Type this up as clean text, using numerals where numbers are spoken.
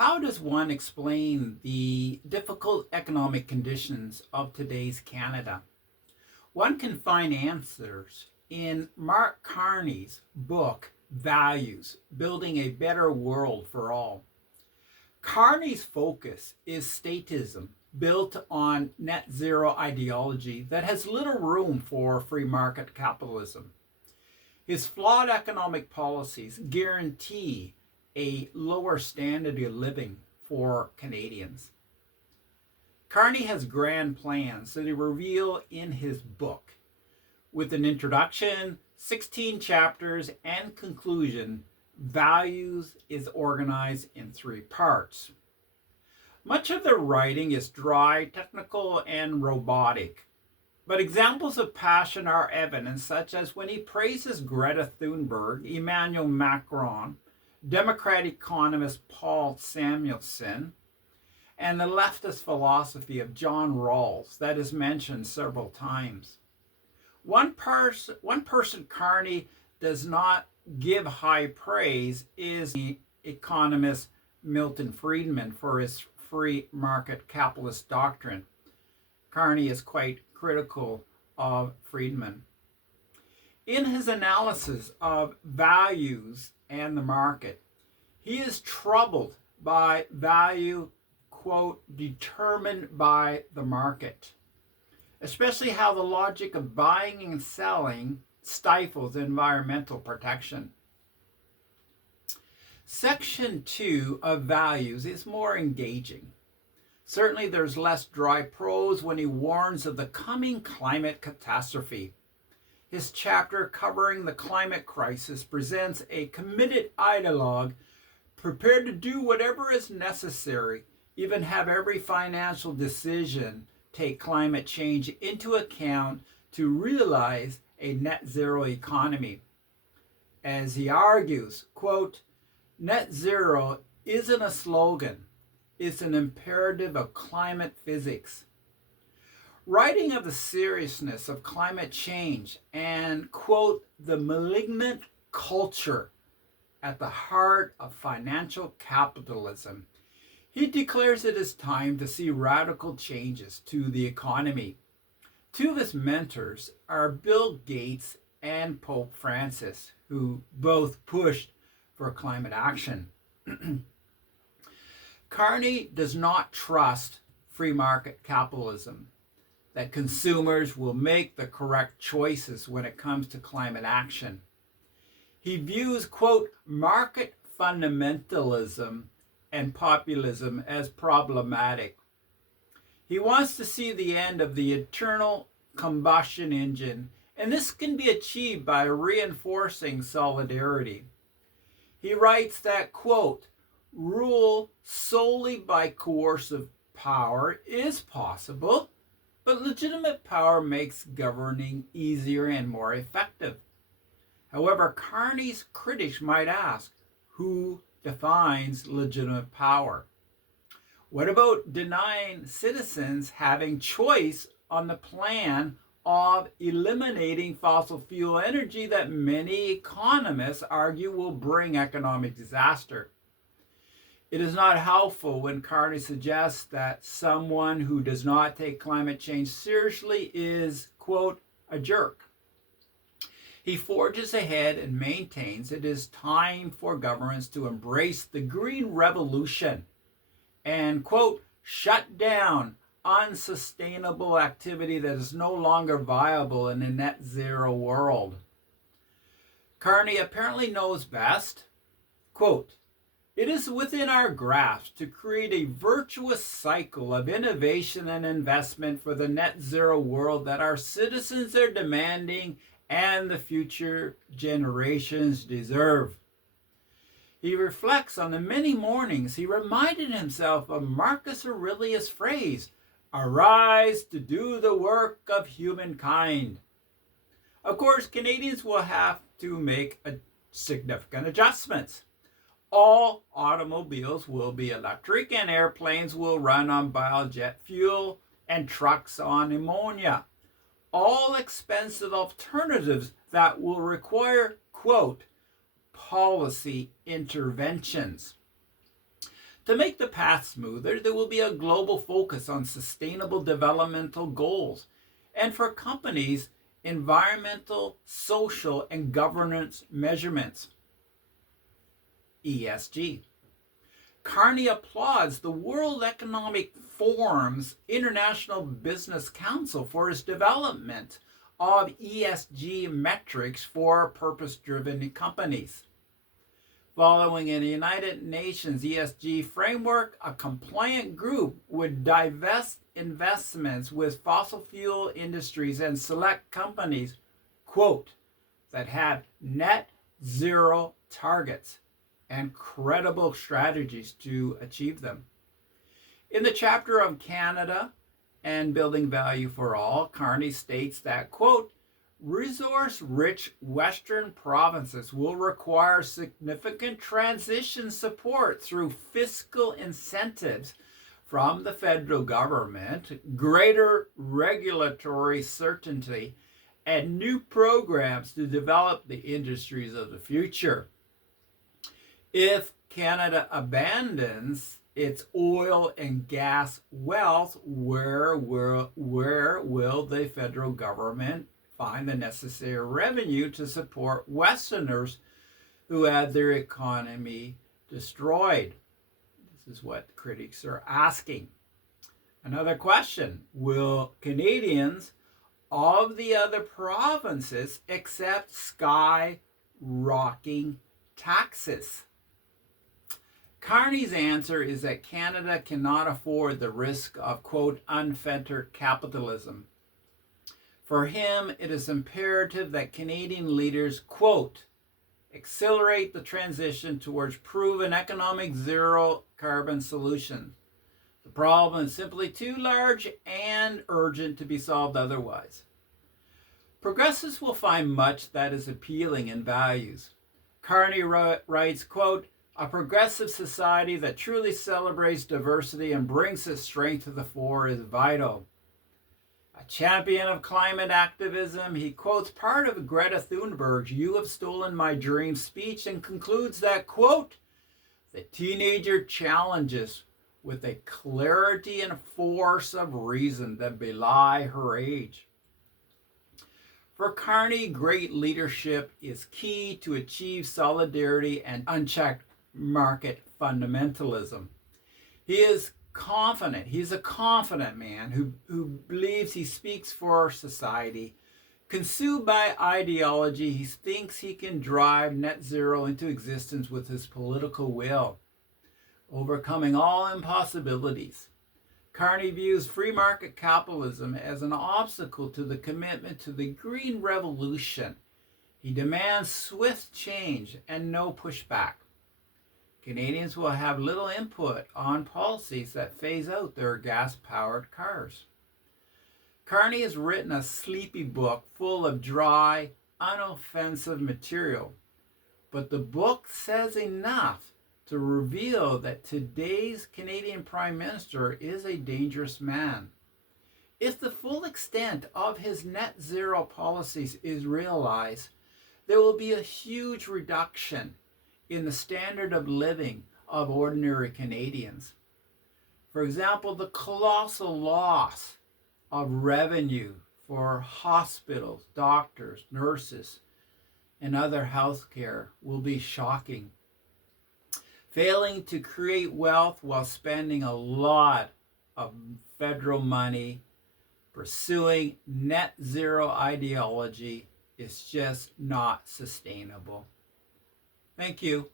How does one explain the difficult economic conditions of today's Canada? One can find answers in Mark Carney's book, Values, Building a Better World for All. Carney's focus is statism, built on net zero ideology that has little room for free market capitalism. His flawed economic policies guarantee a lower standard of living for Canadians. Carney has grand plans that he reveals in his book. With an introduction, 16 chapters, and conclusion, Values is organized in 3 parts. Much of the writing is dry, technical, and robotic, but examples of passion are evident, such as when he praises Greta Thunberg, Emmanuel Macron, Democrat economist Paul Samuelson, and the leftist philosophy of John Rawls that is mentioned several times. One person Carney does not give high praise is the economist Milton Friedman for his free market capitalist doctrine. Carney is quite critical of Friedman. In his analysis of values and the market, he is troubled by value, quote, determined by the market, especially how the logic of buying and selling stifles environmental protection. Section 2 of Values is more engaging. Certainly there's less dry prose when he warns of the coming climate catastrophe. His chapter covering the climate crisis presents a committed ideologue prepared to do whatever is necessary, even have every financial decision take climate change into account to realize a net zero economy. As he argues, quote, net zero isn't a slogan, it's an imperative of climate physics. Writing of the seriousness of climate change and, quote, the malignant culture at the heart of financial capitalism, he declares it is time to see radical changes to the economy. 2 of his mentors are Bill Gates and Pope Francis, who both pushed for climate action. Carney does not trust free market capitalism, that consumers will make the correct choices when it comes to climate action. He views, quote, market fundamentalism and populism as problematic. He wants to see the end of the internal combustion engine, and this can be achieved by reinforcing solidarity. He writes that, quote, rule solely by coercive power is possible, but legitimate power makes governing easier and more effective. However, Carney's critics might ask, who defines legitimate power? What about denying citizens having choice on the plan of eliminating fossil fuel energy that many economists argue will bring economic disaster? It is not helpful when Carney suggests that someone who does not take climate change seriously is, quote, a jerk. He forges ahead and maintains it is time for governments to embrace the green revolution and, quote, shut down unsustainable activity that is no longer viable in a net zero world. Carney apparently knows best. Quote, it is within our grasp to create a virtuous cycle of innovation and investment for the net zero world that our citizens are demanding and the future generations deserve. He reflects on the many mornings he reminded himself of Marcus Aurelius' phrase, arise to do the work of humankind. Of course, Canadians will have to make significant adjustments. All automobiles will be electric and airplanes will run on biojet fuel and trucks on ammonia. All expensive alternatives that will require, quote, policy interventions. To make the path smoother, there will be a global focus on sustainable developmental goals, and for companies, environmental, social, and governance measurements, ESG. Carney applauds the World Economic Forum's International Business Council for its development of ESG metrics for purpose-driven companies. Following a United Nations ESG framework, a compliant group would divest investments with fossil fuel industries and select companies, quote, that have net zero targets and credible strategies to achieve them. In the chapter on Canada and building value for all, Carney states that, quote, resource-rich Western provinces will require significant transition support through fiscal incentives from the federal government, greater regulatory certainty, and new programs to develop the industries of the future. If Canada abandons its oil and gas wealth, where will the federal government find the necessary revenue to support Westerners who had their economy destroyed? This is what critics are asking. Another question, will Canadians of the other provinces accept skyrocketing taxes? Carney's answer is that Canada cannot afford the risk of, quote, unfettered capitalism. For him, it is imperative that Canadian leaders, quote, accelerate the transition towards proven economic zero carbon solutions. The problem is simply too large and urgent to be solved otherwise. Progressives will find much that is appealing in values. Carney writes, quote, a progressive society that truly celebrates diversity and brings its strength to the fore is vital. A champion of climate activism, he quotes part of Greta Thunberg's "You Have Stolen My Dream" speech and concludes that, quote, the teenager challenges with a clarity and force of reason that belie her age. For Carney, great leadership is key to achieve solidarity and unchecked market fundamentalism. He's a confident man who believes he speaks for society. Consumed by ideology, he thinks he can drive net zero into existence with his political will, overcoming all impossibilities. Carney views free market capitalism as an obstacle to the commitment to the green revolution. He demands swift change and no pushback. Canadians will have little input on policies that phase out their gas-powered cars. Carney has written a sleepy book full of dry, unoffensive material, but the book says enough to reveal that today's Canadian Prime Minister is a dangerous man. If the full extent of his net zero policies is realized, there will be a huge reduction in the standard of living of ordinary Canadians. For example, the colossal loss of revenue for hospitals, doctors, nurses, and other healthcare will be shocking. Failing to create wealth while spending a lot of federal money pursuing net zero ideology is just not sustainable. Thank you.